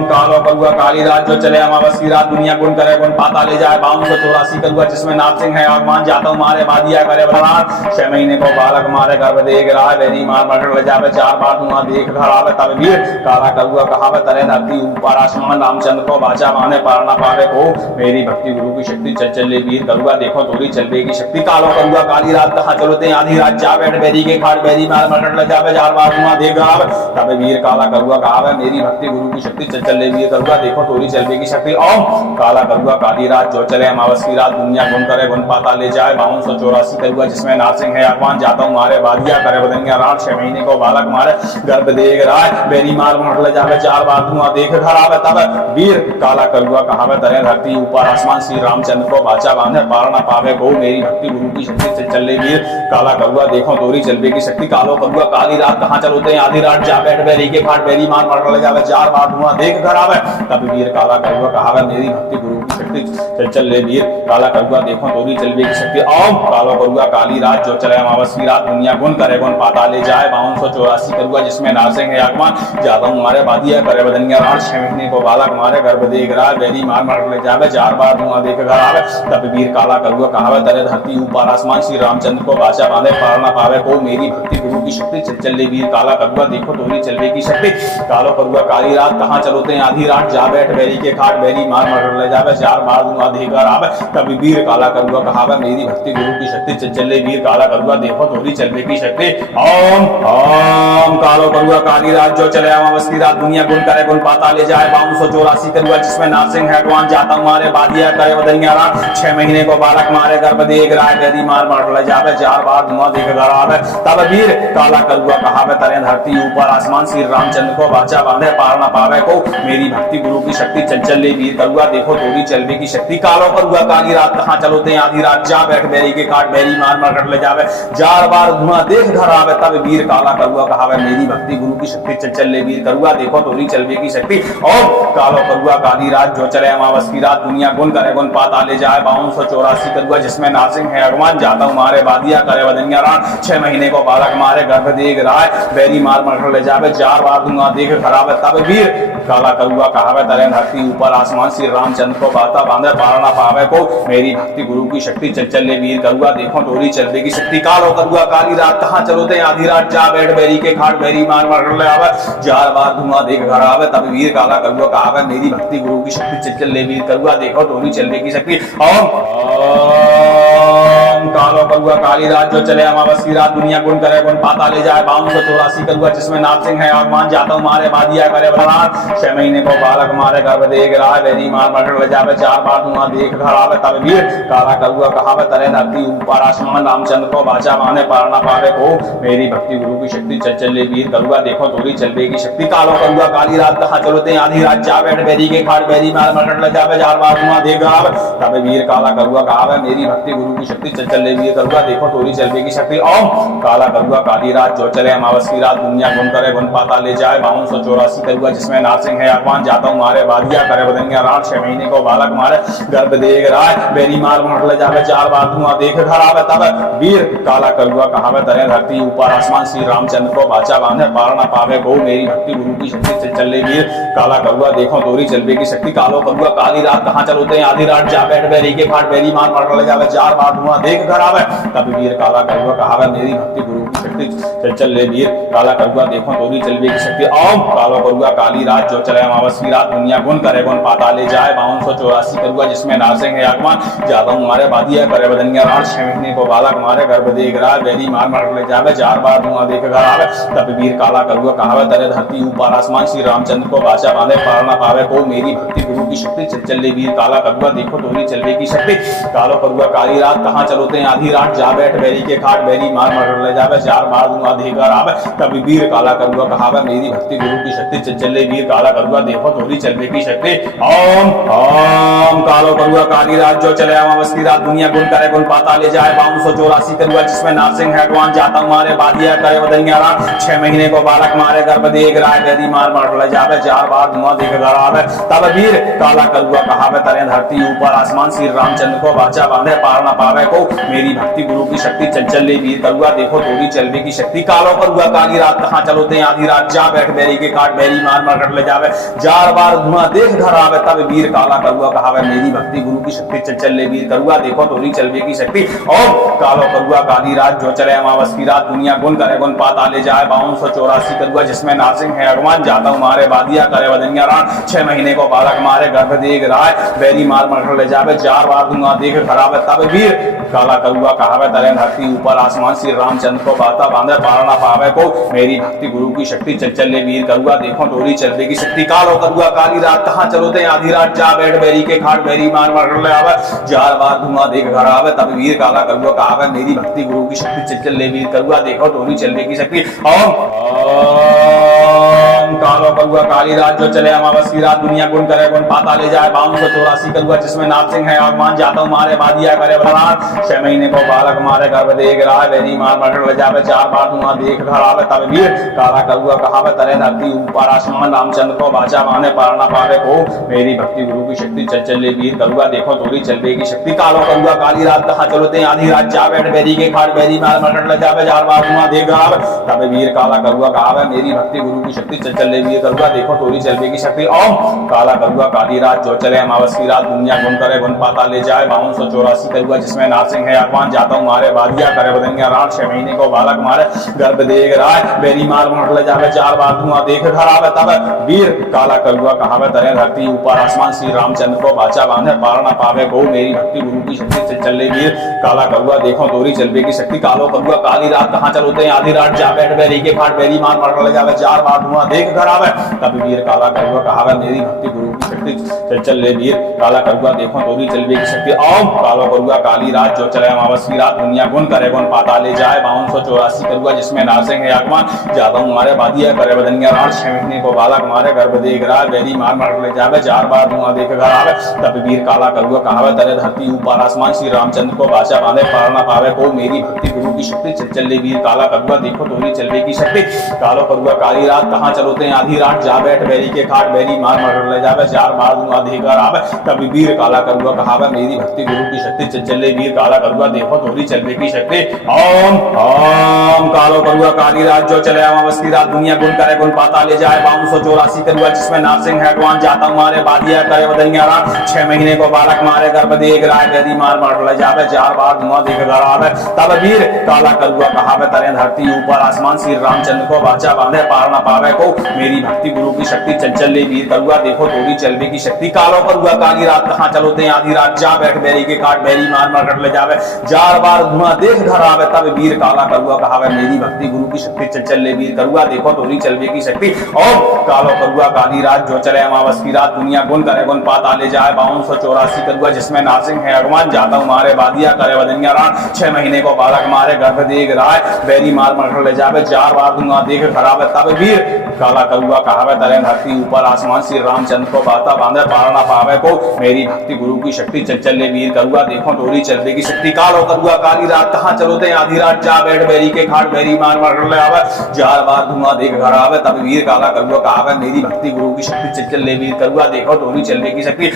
कालो करुआ काली रात जो चले अमावस की रात दुनिया गुण करे गुण पाता ले जाए 5284 करुआ जिसमें नारसिंह है आगमन जाता हूँ मारे बादिया करे बरात 6 महीने को बालक मारे गर्भ देख रहा बेरी मार मर ले जावे 4 बार धुआं देख घर आवे तब वीर काला करुआ कहावे तरे धरती ऊपर आसमान रामचंद्र को बाचा बांधे पार ना पावे को मेरी भक्ति गुरु की शक्ति चल ले वीर करुआ देखो तोरी चलवे की शक्ति। कालो करुआ काली रात कहाँ चलोते आधी रात जा बैठ बेरी के खाट बेरी मार मर ले जावे 4 बार धुआं देख आवे तब वीर काला करुआ कहावे मेरी भक्ति गुरु की शक्ति चल ले वीर करुआ देखो तोरी चलवे की शक्ति। ओम काला करुआ काली रात जो चले अमावस की रात दुनिया गुण करे गुण पाता ले जाए 5284 करुआ जिसमें नारसिंह है आगवान जाता हूँ मारे बादिया करे बदनिया रात 6 महीने को बालक मारे गर्भ देख रहा है बेरी मार मर ले जावे 4 बार धुआं देख खराब तब वीर काला करुआ कहावे तरे धरती ऊपर आसमान श्री रामचंद्र को बाचा बांधे पार ना पावे को मेरी भक्ति गुरु की शक्ति चल ले वीर काला करुआ देखो तोरी चलवे की शक्ति। कालो करुआ काली रात कहाँ चलोते हैं आधी रात जा बैठ बेरी के फाट बेरी मार मर ले जावे 4 बार धुआं देख घर आवे तब वीर काला करुआ कहावे मेरी भक्ति गुरु की शक्ति चल ले वीर काला करुआ देखो तोरी चलवे की शक्ति। ओम कालो करुआ काली रात जो चले अमावस की रात दुनिया गुण करे गुण पाता ले जाए 5284 करुआ जिसमें नारसिंह है आगमन जाता हूँ मारे बादिया करे बदनिया रात 6 महीने को बालक मारे गर्भ देख रहा बेरी मार मर ले जावे 4 बार धुआं देख घर आवे तब वीर काला करुआ कहावे तरे धरती ऊपर आसमान श्री रामचंद्र को बाचा बांधे पार ना पावे को मेरी भक्ति गुरु की शक्ति चल ले वीर काला करुआ देखो तोरी चलवे की शक्ति। कालो करुआ काली रात कहाँ चलोते हैं आधी रात जा बैठ बेरी के खाट बेरी मार मर ले जावे 4 बार धुआं देख घर आवे तब वीर काला करुआ कहावे मेरी भक्ति गुरु की शक्ति चल ले वीर काला करुआ देखो तोरी चलवे की शक्ति। ओम ओम कालो करुआ काली रात जो चले अमावस की रात दुनिया गुण करे गुण पाता ले जाए 5284 करुआ जिसमें नारसिंह है अगवान जाता हूँ मारे बादिया करे बदनिया रात 6 महीने को बालक मारे गर्भ देख रहा बेरी मार मर ले जावे 4 बार धुआं देख घर आवे तब वीर काला करुआ कहावे तरे धरती ऊपर आसमान श्री रामचंद्र को बाचा बांधे पार ना पावे को मेरी भक्ति गुरु की शक्ति चल ले वीर करुआ देखो तोरी चलवे की शक्ति। कालो करुआ काली रात कहाँ चलोते हैं आधी रात जा बैठ बेरी के काट बेरी मार मर ले जावे 4 बार धुआं देख घर आवे तब वीर काला करुआ कहावे मेरी भक्ति गुरु की शक्ति चल ले वीर करुआ देखो तोरी चलवे की शक्ति। और कालो करुआ काली रात जो चले अमावस की रात दुनिया गुण करे गुण पाता ले जाए 5284 करुआ जिसमें नारसिंह है अगवान जाता हूँ मारे बादिया करे बदनिया रात 6 महीने को बालक मारे गर्भ देख रहा है बेरी मार मर ले जावे 4 बार धुआं देख खराब तब वीर काला करुआ कहावे तरे धरती ऊपर आसमान श्री रामचंद्र को को बाता बांधे पार ना पावे को मेरी भक्ति गुरु की शक्ति चल चले वीर करुआ देखो डोरी चलवे की शक्ति कालो करुआ काली रात कहाँ चलोते आधी रात जा बैठ बैरी के खाट बैरी मार मार ले आवे जार बार धुआं देख घर आवे तब वीर काला करुआ कहावे मेरी भक्ति गुरु की शक्ति चल चले वीर करुआ देखो डोरी चलवे की शक्ति कालो करुआ काली रात जो चले अमावस की रात दुनिया गुण करे गुण पाता ले जाए 5284 करुआ जिसमें नाथ सिंह है आगमान जाता हूँ मारे बादिया करे बलान 6 महीने को बालक मारे गर्भ देख रहा है बेरी मार मटर ले जावे 4 बार धुआं देख घर आवे तब वीर काला करुआ कहावे तरे धरती ऊपर आसमान रामचंद्र को बाचा माने पार ना पावे को मेरी भक्ति गुरु की शक्ति चल चले वीर करुआ देखो डोरी चलवे की शक्ति कालो करुआ काली रात कहाँ चलोते आधी रात जा बैठ बेरी के खाट बेरी मार मटर ले जावे 4 बार धुआं देख रहा है तब वीर काला करुआ कहावे मेरी भक्ति गुरु की शक्ति चल चले वीर करुआ देखो डोरी चलवे की शक्ति ओम काला करुआ काली रात जो चले अमावस की रात दुनिया गुण करे गुण पाता ले जाए 5284 करुआ जिसमें नाथ सिंह है आगवान जाता हूँ मारे बादिया करे बदनिया रात 6 महीने को बालक मारे गर्भ देख रहा है बेरी मार मर ले जावे 4 बार धुआं देख घर आवे तब वीर काला करुआ कहावे तरे धरती ऊपर आसमान श्री रामचंद्र को बाचा बांधे पार ना पावे को मेरी भक्ति गुरु की शक्ति से चले वीर काला करुआ देखो डोरी चलवे की शक्ति कालो करुआ काली रात कहाँ चलोते आधी रात जा बैठ बेरी के फाट बेरी मार मर ले जावे 4 बार धुआं देख घर आवे तब वीर काला करुआ कहावे मेरी भक्ति गुरु की शक्ति चल चले वीर काला करुआ देखो डोरी चलवे की शक्ति ओम कालो करुआ काली रात जो चले अमावस की रात दुनिया गुण करे गुण पाता ले जाए 5284 करुआ जिसमें नारसिंह है आगमान जाता हूँ मारे बादिया करे बदनिया रात 6 महीने को बालक मारे गर्भ देख रहा है बेरी मार मर ले जावे 4 बार धुआं देख घर आवे तब वीर काला करुआ कहावे तरे धरती ऊपर आसमान श्री रामचंद्र को बाचा बांधे पार ना पावे को मेरी भक्ति गुरु की शक्ति चल चले वीर काला करुआ देखो डोरी चलवे की शक्ति कालो करुआ काली रात कहाँ चलोते आधी रात जा बैठ बेरी के खाट बेरी मार मर ले जावे 4 बार धुआं देख घर आवे तब वीर काला करुआ कहावे मेरी भक्ति गुरु की शक्ति चल चले वीर काला करुआ देखो डोरी चलवे की शक्ति ओम ओम कालो करुआ काली रात जो चले अमावस की रात दुनिया गुण करे गुण पाता ले जाए 5284 करुआ जिसमें नाथ सिंह है आगवान जाता हूँ मारे बादिया करे बदनिया रात 6 महीने को बालक मारे गर्भ देख रहा है बेरी मार मर ले जावे 4 बार धुआं देख घर आवे तब वीर काला करुआ कहावे तरे धरती ऊपर आसमान श्री रामचंद्र को बाचा बांधे पार ना पावे को मेरी भक्ति गुरु की शक्ति चल चले वीर करुआ देखो डोरी चलवे की शक्ति कालो करुआ काली रात कहाँ चलोते आधी रात जा बैठ बेरी के काट बेरी मार मर ले जावे 4 बार धुआं देख घर आवे तब वीर काला करुआ कहावे मेरी भक्ति गुरु की शक्ति चल चले वीर करुआ देखो डोरी चलवे की शक्ति और कालो करुआ काली रात जो चले अमावस की रात दुनिया गुण करे गुण पाता ले जाए 5284 करुआ जिसमें नाथ सिंह है आगमान जाता हूँ मारे बादिया करे बदनिया रात 6 महीने को बालक मारे गर्भ देख रहा है बेरी मार मर ले जावे 4 बार धुआं देख घर आवे तब वीर काला करुआ कहावे तरे धरती ऊपर आसमान श्री रामचंद्र को बाता बांधे पार ना पावे को मेरी भक्ति गुरु की शक्ति चल चले वीर करुआ देखो डोरी चलवे की शक्ति कालो करुआ काली रात कहाँ चलोते आधी रात जा बैठ बेरी के खाट बेरी मार मर ले आवे 4 बार धुआं देख घर आवे तब वीर काला करुआ कहावे मेरी भक्ति गुरु की शक्ति चल चले वीर करुआ देखो डोरी चलवे की शक्ति कालो करुआ काली रात जो चले अमावस की रात दुनिया गुण करे गुण पाता ले जाए 5284 करुआ जिसमें नाथ सिंह है आगमान जाता हूँ मारे बादिया करे बलान 6 महीने को बालक मारे गर्भ देख रहा है बेरी मार मर ले जावे 4 बार धुआं देख घर आवे तब वीर काला करुआ कहावे तरे धरती ऊपर आसमान रामचंद्र को बाचा बांधे पार ना पावे को मेरी भक्ति गुरु की शक्ति चल चले वीर करुआ देखो डोरी चलवे की शक्ति कालो करुआ काली रात कहाँ चलोते आधी रात जा बैठ बेरी के खाट बेरी मार मर ले जावे 4 बार धुआं देख रहा है तब वीर काला करुआ कहावे मेरी भक्ति गुरु की शक्ति चल चले वीर करुआ देखो डोरी चलवे की शक्ति ओम काला करुआ काली रात जो चले अमावस की रात दुनिया गुण करे गुण पाता ले जाए 5284 करुआ जिसमें नाथ सिंह है आगवान जाता हूँ मारे बादिया करे बदनिया रात 6 महीने को बालक मारे गर्भ देख रहा है बेरी मार मर ले जावे 4 बार धुआं देख घर आवे तब वीर काला करुआ कहावे तरे धरती ऊपर आसमान श्री रामचंद्र को बाचा बांधे पार ना पावे को मेरी भक्ति गुरु की शक्ति से चले वीर काला करुआ देखो डोरी चलवे की शक्ति कालो करुआ काली रात कहाँ चलोते आधी रात जा बैठ बेरी के फाट बेरी मार मर ले जावे 4 बार धुआं देख घर आवे तब वीर काला करुआ कहावे मेरी भक्ति गुरु की शक्ति चल चले वीर काला करुआ देखो डोरी चलवे की शक्ति ओम कालो करुआ काली रात जो चले अमावस की रात दुनिया गुण करे गुण पाता ले जाए 5284 करुआ जिसमें नाथ सिंह है आगमान जाता हूँ मारे बादिया करे बदनिया रात 6 महीने को बालक मारे गर्भ देख रहा है बेरी मार मर ले जावे 4 बार धुआं देख घर आवे तब वीर काला करुआ कहावे तरे धरती ऊपर आसमान श्री रामचंद्र को बाचा बांधे पार ना पावे को मेरी भक्ति गुरु की शक्ति चल चले वीर काला करुआ देखो डोरी चलवे की शक्ति कालो करुआ काली रात कहाँ चलोते आधी रात जा बैठ बेरी के खाट बेरी मार मर ले जावे 4 बार धुआं धुआं देकर आवे तब वीर काला करुआ कहावे मेरी भक्ति गुरु की शक्ति चले वीर काला करुआ देखो थोड़ी चलवे की शक्ति ओम ओम कालो करुआ काली रात जो चले अमावस की रात दुनिया गुण करे गुण पाता ले जाए 5284 करुआ जिसमें नारसिंह है भगवान जाता मारे बादिया करे बदनिया रात 6 महीने को बालक मारे गर्भ देख राय गदी मार मार ले जावे 4 बार धुआं देख घर आवे तब वीर काला करुआ कहावे तरे धरती ऊपर आसमान श्री रामचंद्र को बाचा बांधे पार न पावे को मेरी भक्ति गुरु की शक्ति चल ले वीर करुआ देखो थोड़ी चलवे की शक्ति कालो करुआ काली रात कहां चलो ते आधी रात जा बैठ बेरी के काट बेरी मार मार कर ले जावे 4 बार धुआं देख घर आवे तब वीर काला करुआ कहावे मेरी भक्ति गुरु की शक्ति चल ले वीर करुआ देखो थोड़ी चलवे की शक्ति और कालो करुआ काली रात जो चले अमावस की रात दुनिया गुण करे गुण पाता ले जाए 5284 करुआ जिसमें नारसिंह है भगवान जाता मारे बादिया करे बदनिया रात 6 महीने को बालक मारे गर्भ देख राय बेरी मार मार कर ले जावे 4 बार धुआं देख घर आवे तब वीर काला करुआ कहावे तरे धरती ऊपर आसमान श्री रामचंद्र को बाता बांधे पार न पावे को मेरी भक्ति गुरु की शक्ति चले वीर करुआ देखो थोड़ी चलवे की शक्ति कालो करुआ काली रात कहां चलो ते आधी रात जा बैठ बेरी के खाट बेरी मार मार कर ले आवे 4 बार धुआं देख घर आवे तब वीर काला करुआ कहावे मेरी भक्ति गुरु की शक्ति चले वीर करुआ देखो थोड़ी चलवे की शक्ति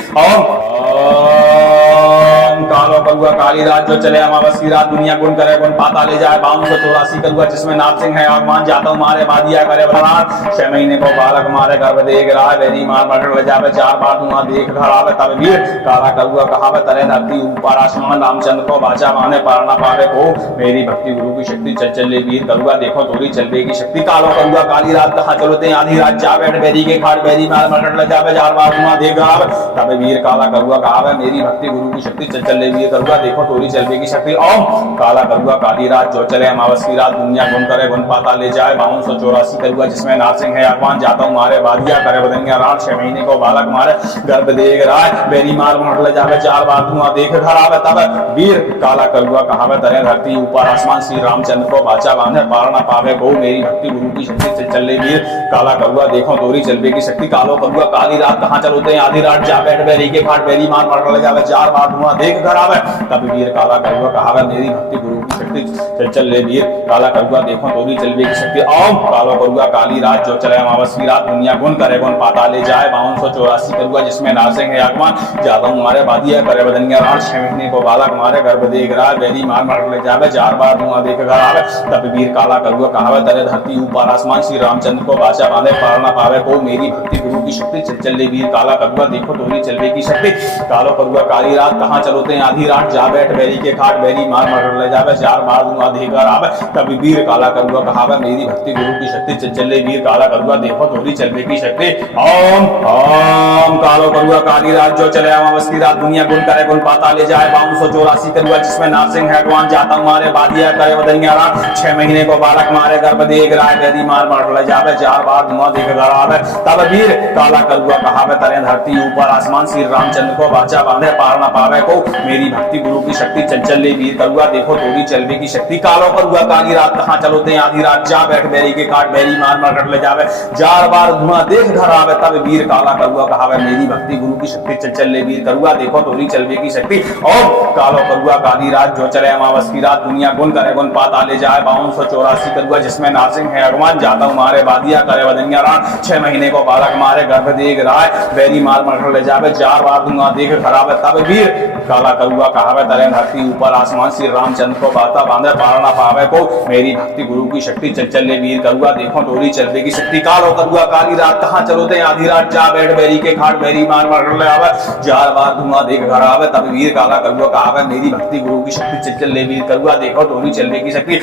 कालो करुआ काली रात जो चले अमावस की रात दुनिया गुण करे गुण पाता ले जाए 5284 करुआ जिसमें नारसिंह है भगवान जाता मारे बादिया करे बलराम 6 महीने को बालक मारे गर्भ देख रहा बेरी मार मार ले जावे 4 बार धुआं देख घर आवे तब वीर काला करुआ कहावे तरे धरती ऊपर आसमान रामचंद्र को बाचा माने पार न पावे को मेरी भक्ति गुरु की शक्ति चले वीर करुआ देखो थोड़ी चलवे की शक्ति कालो करुआ काली रात कहां चलो ते आधी रात जा बैठ बेरी के खाट बेरी मार मार ले जावे 4 बार धुआं देख घर आवे तब वीर काला करुआ कहावे मेरी भक्ति गुरु की शक्ति चले वीर करुआ देखो थोड़ी चलवे की शक्ति ओम काला करुआ काली रात जो चले अमावस की रात दुनिया गुण करे गुण पाता ले जाए 5284 करुआ जिसमें नारसिंह है भगवान जाता मारे बादिया करे बदनिया रात 6 महीने को बालक मारे गर्भ देख रहा है बेरी मार मार ले जावे 4 बार धुआं देख घर आवे तब वीर काला करुआ कहावे तरे धरती ऊपर आसमान श्री रामचंद्र को बाचा बांधे पार न पावे को मेरी भक्ति गुरु की शक्ति चले वीर काला करुआ देखो थोड़ी चलवे की शक्ति कालो करुआ काली रात कहां चलो ते आधी रात जा बैठ बेरी के खाट बेरी मार मार ले जावे 4 बार धुआं देख घर आवे तब वीर काला करुआ कहावे मेरी भक्ति गुरु की शक्ति चले वीर काला करुआ देखो थोड़ी चलवे की शक्ति ओम कालो करुआ काली रात जो चले अमावस की रात दुनिया गुण करे गुण पाता ले जाए 5284 करुआ जिसमें नारसिंह है भगवान जाता मारे बादिया करे बदनिया रात 6 महीने को बालक मारे गर्भ देख रहा बेरी मार मार ले जावे 4 बार धुआं देख घर आवे तब वीर काला करुआ कहावे तरे धरती ऊपर आसमान श्री रामचंद्र को बाचा बांधे पार न पावे को मेरी भक्ति गुरु की शक्ति चले वीर काला करुआ देखो थोड़ी चलवे की शक्ति कालो करुआ काली रात कहां चलो ते आधी रात जा बैठ बेरी के खाट बेरी मार मार ले जावे 4 बार धुआं देख घर आवे तब वीर काला करुआ कहावे मेरी भक्ति गुरु की शक्ति चले वीर काला करुआ देखो थोड़ी चलवे की शक्ति ओम ओम कालो करुआ काली रात जो चले अमावस की रात दुनिया गुण करे गुण पाता ले जाए 5284 करुआ जिसमें नारसिंह है भगवान जाता मारे बादिया करे बदनिया रात 6 महीने को बालक मारे गर्भ देख रहा बेरी मार मार ले जावे 4 बार धुआं देख घर आवे तब वीर काला करुआ कहावे तरे धरती ऊपर आसमान श्री रामचंद्र को बाचा बांधे पार न पावे को मेरी भक्ति गुरु की शक्ति चले वीर करुआ देखो थोड़ी चलवे की शक्ति कालो करुआ काली रात कहां चलो ते आधी रात जा बैठ बेरी के काट बेरी मार मार कर ले जावे 4 बार धुआं देख घर आवे तब वीर काला करुआ कहावे मेरी भक्ति गुरु की शक्ति चले वीर करुआ देखो थोड़ी चलवे की शक्ति और कालो करुआ काली रात जो चले अमावस की रात दुनिया गुण करे गुण पाता ले जाए 5284 करुआ जिसमें नारसिंह है भगवान जाता मारे बादिया करे बदनिया रात 6 महीने को बालक मारे गर्भ देख रहा बेरी मार मार ले जावे 4 बार धुआं देख घर आवे तब वीर काला करुआ कहावे तरे धरती ऊपर आसमान श्री रामचंद्र को बाता बांधे पार न पावे को मेरी भक्ति गुरु की शक्ति चले वीर करुआ देखो थोड़ी चलवे की शक्ति कालो करुआ काली रात कहां चलो ते आधी रात जा बैठ बेरी के खाट बेरी मार मार ले आवे 4 बार धुआं देख घर आवे तब वीर काला करुआ कहावे मेरी भक्ति गुरु की शक्ति चले वीर करुआ देखो थोड़ी चलवे की शक्ति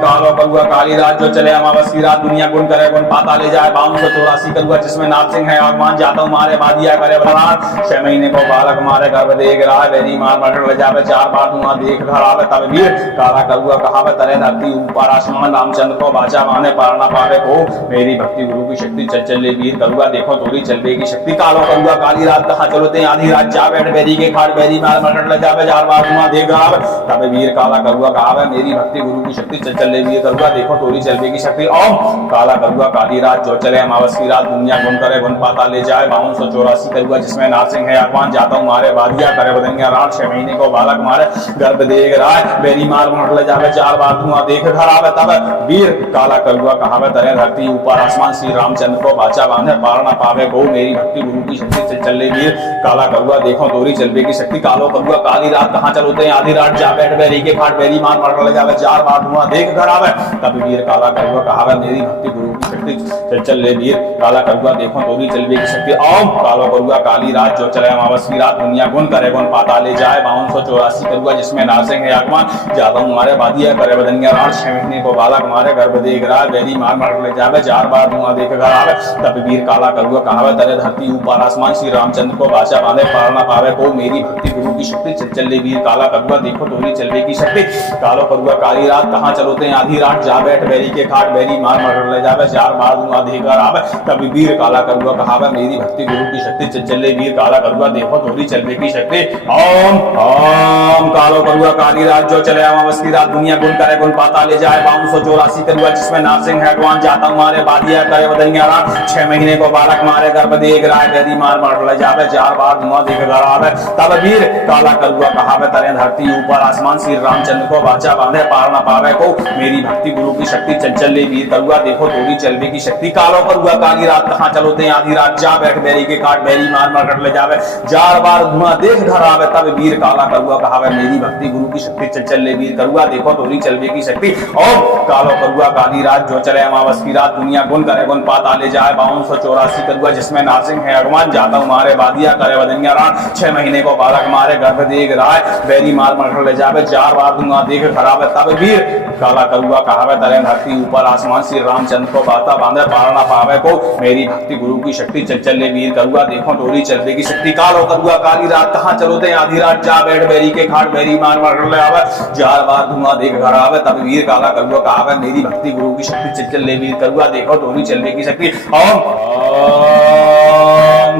कालो करुआ काली रात जो चले अमावस की रात दुनिया गुण करे गुण पाता ले जाए 5284 करुआ जिसमें नारसिंह है भगवान जाता मारे बादिया करे बलराम 6 महीने को बालक मारे गर्भ देख रहा बेरी मार मार ले जावे 4 बार धुआं देख घर आवे तब वीर काला करुआ कहावे तरे धरती ऊपर आसमान रामचंद्र को बाचा माने पार न पावे को मेरी भक्ति गुरु की शक्ति चले वीर करुआ देखो थोड़ी चलवे की शक्ति कालो करुआ काली रात कहां चलो ते आधी रात जा बैठ बेरी के खाट बेरी मार मार ले जावे 4 बार धुआं देख घर आवे तब वीर काला करुआ कहावे मेरी भक्ति गुरु की शक्ति चले वीर करुआ देखो तोरी चलवे की शक्ति। ओम काला करुआ काली रात जो चले अमावस की रात दुनिया गुण करे गुण पाता ले जाए 5284 करुआ जिसमें नारसिंह है आगवान जाता हूँ मारे बादिया करे बदनिया रात 6 महीने को बालक मारे गर्भ देख रहा है बेरी मार मोहर जावे 4 बार धुआं देख घर आवे तब वीर काला करुआ कहावे तरे धरती ऊपर आसमान श्री रामचंद्र को बाचा बांधे पार ना पावे गो मेरी भक्ति गुरु की शक्ति से चले वीर काला करुआ देखो तोरी चलवे की शक्ति। कालो करुआ काली रात कहाँ चलोते हैं आधी रात जा बैठ बेरी के फाट बेरी मार मोहर जावे 4 बार धुआं देख घर आवे तब वीर काला करुआ कहावे मेरी भक्ति गुरु की शक्ति चले वीर काला करुआ देखो तोरी चलवे की शक्ति। ओम कालो करुआ काली रात जो चले अमावस की रात दुनिया गुण करे गुण पाता ले जाए 5284 करुआ जिसमें नारसिंह है आगमन जाता हूँ मारे बादिया करे बदनिया रात 6 महीने को बालक मारे गर्भ देख रहा बेरी मार मार ले जावे 4 बार धुआं देख घर आवे तब वीर काला करुआ कहावे तरे धरती ऊपर आसमान श्री रामचंद्र को बाचा बांधे पार ना पावे को मेरी भक्ति गुरु की शक्ति चले वीर काला करुआ देखो तोरी चलवे की शक्ति। कालो करुआ काली रात कहाँ चलोते हैं आधी रात जा बैठ बेरी के खाट बेरी मार मार ले जावे 4 बार धुआं देख घर आवे तब वीर काला करुआ कहावे मेरी भक्ति गुरु की शक्ति चले वीर काला करुआ देखो तोरी चलवे की शक्ति। ओम ओम कालो करुआ काली रात जो चले अमावस की रात दुनिया गुण करे गुण पाता ले जाए 5284 करुआ जिसमें नारसिंह है भगवान जाता मारे बादिया करे बदनिया रात 6 महीने को बालक मारे गर्भ देख रहा है बेरी मार मार ले जावे 4 बार धुआं देख घर आवे तब वीर काला करुआ कहावे तरे धरती ऊपर आसमान श्री रामचंद्र को बाचा बांधे पार ना पावे को मेरी भक्ति गुरु की शक्ति चंचल वीर करुआ देखो तोरी चलवे की शक्ति। कालो करुआ काली रात कहाँ चलोते हैं आधी रात जा बैठ बेरी के काट बेरी मार मार कर ले जावे 4 बार धुआं देख घर आवे तब वीर काला करुआ कहावे मेरी भक्ति गुरु की शक्ति चंचल वीर करुआ देखो तोरी चलवे की शक्ति। और कालो करुआ काली रात जो चले अमावस की रात दुनिया गुण करे गुण पाता ले जाए 5284 करुआ जिसमें नारसिंह है भगवान जाता हूँ मारे बादिया करे बदनिया रात 6 महीने को बालक मारे गर्भ देख रहा है बेरी मार मार ले जावे 4 बार धुआं देख खराब तब वीर काला करुआ कहावे तरे धरती ऊपर आसमान श्री रामचंद्र को बाता बांधे पार ना पावे को मेरी भक्ति गुरु की शक्ति चंचल वीर करुआ देखो तोरी चलवे की शक्ति। कालो करुआ काली रात कहाँ चलोते आधी रात जा बैठ बेरी के खाट बेरी मार मार ले आवे 4 बार धुआं देख घर आवे तब वीर काला करुआ कहावे मेरी भक्ति गुरु की शक्ति चंचल वीर करुआ देखो तोरी चलवे की शक्ति।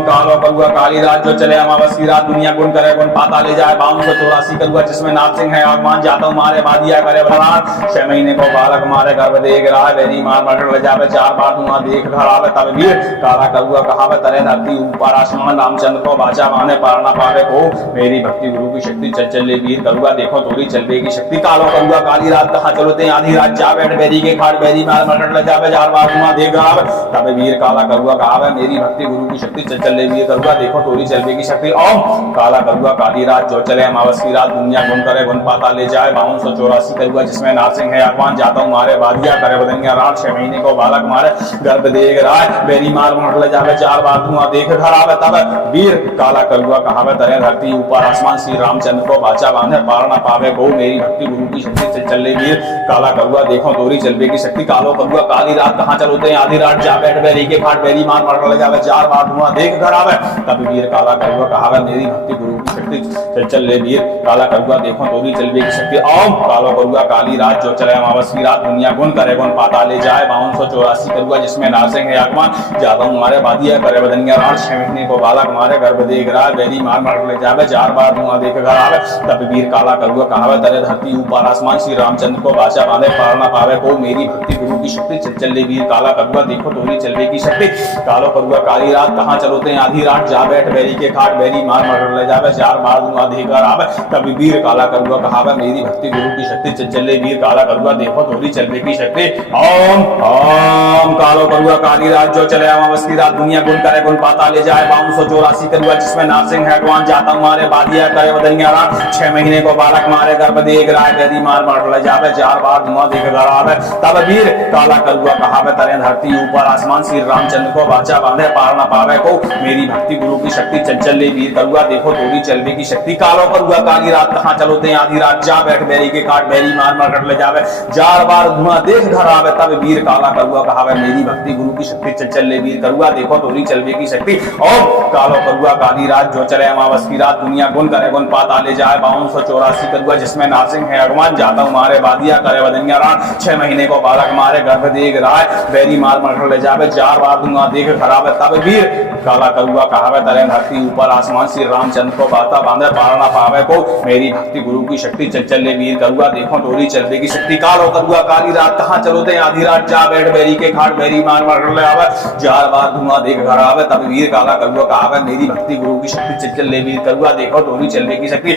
कालो करुआ काली रात जो चले अमावस की रात दुनिया गुण करे गुण पाता ले जाए 5284 करुआ जिसमें नारसिंह है आगमान जाता हूँ मारे बादिया करे बरात 6 महीने को बालक मारे गर्भ देख रहा है बेरी मार मार ले जावे 4 बार धुआं देख घर आवे तब वीर काला करुआ कहावे तरे धरती ऊपर आसमान रामचंद्र को बाचा बांधे पार ना पावे को मेरी भक्ति गुरु की शक्ति चंचल वीर करुआ देखो तोरी चलवे की शक्ति। कालो करुआ काली रात कहाँ चलोते आधी रात जा बैठ बेरी के खाट बेरी मार मार ले जावे 4 बार धुआं देख घर आवे तब वीर काला करुआ कहावे मेरी भक्ति गुरु की शक्ति चंचल वीर करुआ देखो तोरी चलवे की शक्ति। ओम काला करुआ काली रात जो चले अमावस की रात दुनिया गुण करे गुण पाता ले जाए 5284 करुआ जिसमें नारसिंह है आगवान जाता हूँ मारे बादिया करे बदनिया रात 6 महीने को बालक मारे गर्भ देख रहा है बेरी मार मोहर ले जावे 4 बार धुआं देख घर आवे तब वीर काला करुआ कहावे तरे धरती ऊपर आसमान श्री रामचंद्र को बाचा बांधे पार ना पावे को मेरी भक्ति गुरु की शक्ति चले वीर काला करुआ देखो तोरी चलवे की शक्ति। कालो करुआ काली रात कहाँ चलोते आधी रात जा बैठ बेरी के खाट बेरी मार मार ले जावे 4 बार धुआं देख घर आवे तब वीर काला करुआ कहावे मेरी भक्ति गुरु की शक्ति चले वीर काला करुआ देखो तोरी चलवे की शक्ति। ओम कालो करुआ काली रात जो चले अमावस की रात दुनिया गुण करे गुण पाता ले जाए 5284 करुआ जिसमें नारसिंह है आगमान जाता हूँ मारे बादिया करे बदनिया रात 6 महीने को बालक मारे गर्भ देख रहा है बेरी मार मार ले जावे 4 बार धुआं देख घर आवे तब वीर काला करुआ कहावे तरे धरती ऊपर आसमान श्री रामचंद्र को बाचा बांधे पार ना पावे को मेरी भक्ति गुरु की शक्ति चले वीर काला करुआ देखो तोरी चलवे की शक्ति। कालो करुआ काली रात कहाँ चलोते आधी रात जा बैठ बेरी के खाट बेरी मार मार ले जावे 4 बार धुआं देख घर आवे तब वीर काला करुआ कहावे मेरी भक्ति गुरु की शक्ति चले वीर काला करुआ देखो तोरी चलवे की शक्ति। ओम ओम कालो करुआ काली रात जो चले अमावस की रात दुनिया गुण करे गुण पाता ले जाए 5284 करुआ जिसमें नारसिंह है भगवान जाता हूँ मारे बादिया करे बदनिया रात 6 महीने को बालक मारे गर्भ देख रहा है बेरी मार मार ले जावे 4 बार धुआं देख घर आवे तब वीर काला करुआ कहावे तरे धरती ऊपर आसमान श्री रामचंद्र को बाचा बांधे पार ना पावे को मेरी भक्ति गुरु की शक्ति चंचल वीर करुआ देखो तोरी चलवे की शक्ति। कालो करुआ काली रात कहाँ चलोते आधी रात जा बैठ बेरी के काट बेरी मार मार कर ले जावे 4 बार धुआं देख घर आवे तब वीर काला करुआ कहावे मेरी भक्ति गुरु की शक्ति चंचल वीर करुआ देखो तोरी चलवे की शक्ति। और कालो करुआ काली रात जो चले अमावस की रात दुनिया गुण करे गुण पाता ले जाए 5284 करुआ जिसमें नारसिंह है भगवान जाता हूँ मारे बादिया करे बदनिया रात 6 महीने को बालक मारे मारे गर्भ देख रहा है, बैरी मार मर ले जावे, 4 बार दूंगा देख खराब है तब वीर काला करुआ कहावे तरे धरती ऊपर आसमान श्री रामचंद्र को बाता बांधे पार ना पावे को, मेरी भक्ति गुरु की शक्ति चल चले वीर करुआ देखो टोरी चलवे की शक्ति, कालो करुआ काली रात कहाँ चलो ते आधी रात जा बैठ बैरी के खाट बैरी मार मर ले आवे, 4 बार धुआं देख घर आवे तब वीर काला करुआ कहावे, मेरी भक्ति गुरु की शक्ति चल चले वीर करुआ देखो टोरी चलवे की शक्ति।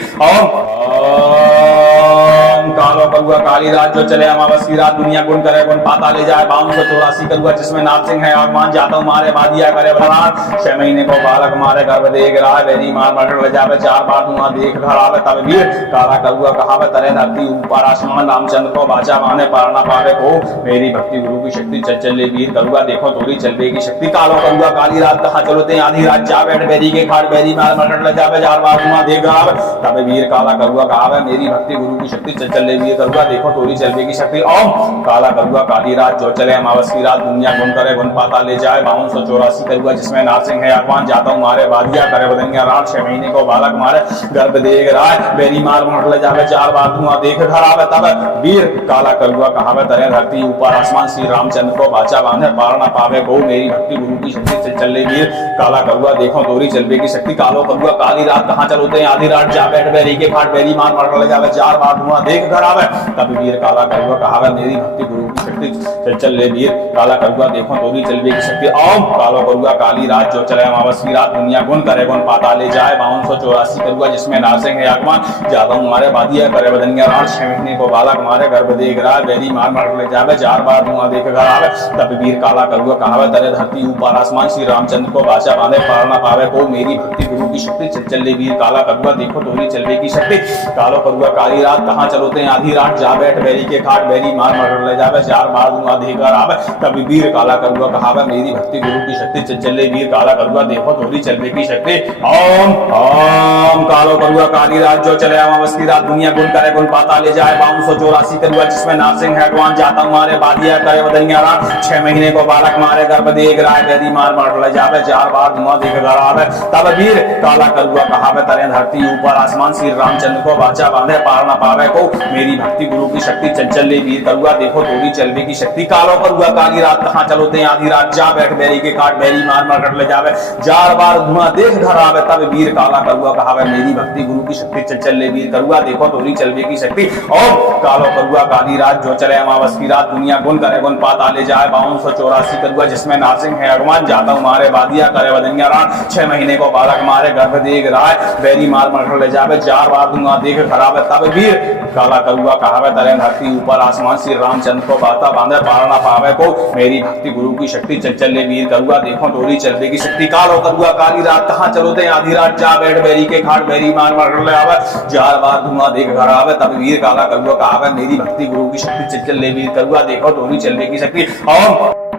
कालो करुआ काली रात जो चले अमावस की रात दुनिया गुण करे गुण पाता ले जाए, 5284 करुआ जिसमें नाथ सिंह है आगमान जाता मारे बादिया करे बलराम, 6 महीने को बालक मारे गर्भ देख रहा है, बेरी मार मर ले जावे, 4 बार धुआं देख घर आवे तब वीर काला करुआ कहावे तरे धरती ऊपर आसमान रामचंद्र को बाचा माने पार ना पावे को, मेरी भक्ति गुरु की शक्ति चल चले वीर करुआ देखो तोरी चलवे की शक्ति, कालो करुआ काली रात कहाँ चलो ते आधी रात जा बैठ बेरी के खाट बेरी मार मर ले जावे, 4 बार धुआं देख घर आवे तब वीर काला करुआ कहावे, मेरी भक्ति गुरु की शक्ति चल चले वीर करुआ देखो तोरी चलवे की शक्ति। ओम काला करुआ काली रात जो चले अमावस की रात दुनिया गुण करे गुण पाता ले जाए, 5284 करुआ जिसमें नाथ सिंह है आगमान जाता मारे बादिया करे बदनिया रात, 6 महीने को बालक मारे गर्भ देख रहा है, बेरी मार मर ले जावे, 4 बार धुआं देख घर आवे तब वीर काला करुआ कहावे तरे धरती ऊपर आसमान श्री रामचंद्र को बाचा बांधे पार ना पावे को, मेरी भक्ति गुरु की शक्ति से चले वीर काला करुआ देखो तोरी चलवे की शक्ति, कालो करुआ काली रात कहाँ चलोते आधी रात जा बैठ बेरी के खाट बेरी मार मर ले जावे, 4 बार धुआं देख घर आवे तब वीर काला करुआ कहावे, मेरी भक्ति गुरु की शक्ति चल चले वीर काला करुआ देखो तोरी चलवे की शक्ति। ओम कालो करुआ काली रात जो चले अमावस की रात दुनिया गुण करे गुण पाता ले जाए, 5284 करुआ जिसमें नाथ सिंह है आगमान जाता मारे बादिया करे बदनिया रात, 6 महीने को बालक मारे गर्भ देख रहा है, बेरी मार मर ले जावे, 4 बार धुआं देख घर आवे तब वीर काला करुआ कहावे तरे धरती ऊपर आसमान श्री रामचंद्र को बाचा बांधे पार ना पावे को, मेरी भक्ति गुरु की शक्ति चल चले वीर काला करुआ देखो तोरी चलवे की शक्ति, कालो करुआ काली रात कहाँ चलोते आधी रात जा बैठ बेरी के खाट बेरी मार मर ले जावे, 4 बार धुआं देख घर आवे तब वीर काला करुआ कहावे, मेरी भक्ति गुरु की शक्ति चल चले वीर काला करुआ देखो तोरी चलवे की शक्ति। ओम ओम कालो करुआ काली रात जो चले अमावस की रात दुनिया गुण करे गुण पाता ले जाए, 5284 करुआ जिसमें नाथ सिंह है आगमान जाता मारे बादिया करे बदनिया रात, 6 महीने को बालक मारे गर्भ देख रहा है, बेरी मार मर ले जावे, 4 बार धुआं देख घर आवे तब वीर काला करुआ कहावे तरे धरती ऊपर आसमान श्री रामचंद्र को बाचा बांधे पार ना पावे को, मेरी भक्ति गुरु की शक्ति चल चले वीर करुआ देखो तोरी चलवे की शक्ति, कालो करुआ काली रात कहाँ चलोते आधी रात जा बैठ बेरी के काट बेरी मार मर ले जावे, 4 बार धुआं देख घर आवे तब वीर काला करुआ कहावे, मेरी भक्ति गुरु की शक्ति चल चले वीर करुआ देखो तोरी चलवे की शक्ति। और कालो करुआ काली रात जो चले अमावस की रात दुनिया गुण करे गुण पाता ले जाए, 5284 करुआ जिसमें नाथ सिंह है आगमान जाता मारे बादिया करे बदनिया रात, 6 महीने को बालक मारे गर्भ देख रहा है, बेरी मार मर ले जावे, 4 बार धुआं देख खराब है तब वीर काला करुआ कहावे तरे धरती ऊपर आसमान श्री रामचंद्र को बाता बांधे पार ना पावे को, मेरी भक्ति गुरु की शक्ति चल चले वीर करुआ देखो टोरी चलवे की शक्ति, कालो करुआ काली रात कहाँ चलोते आधी रात जा बैठ बेरी के खाट बेरी मार मर ले आवे, 4 बार धुआं देख घर आवे तब वीर काला करुआ कहावे, मेरी भक्ति गुरु की शक्ति चल चले वीर करुआ देखो टोरी चलवे की शक्ति। और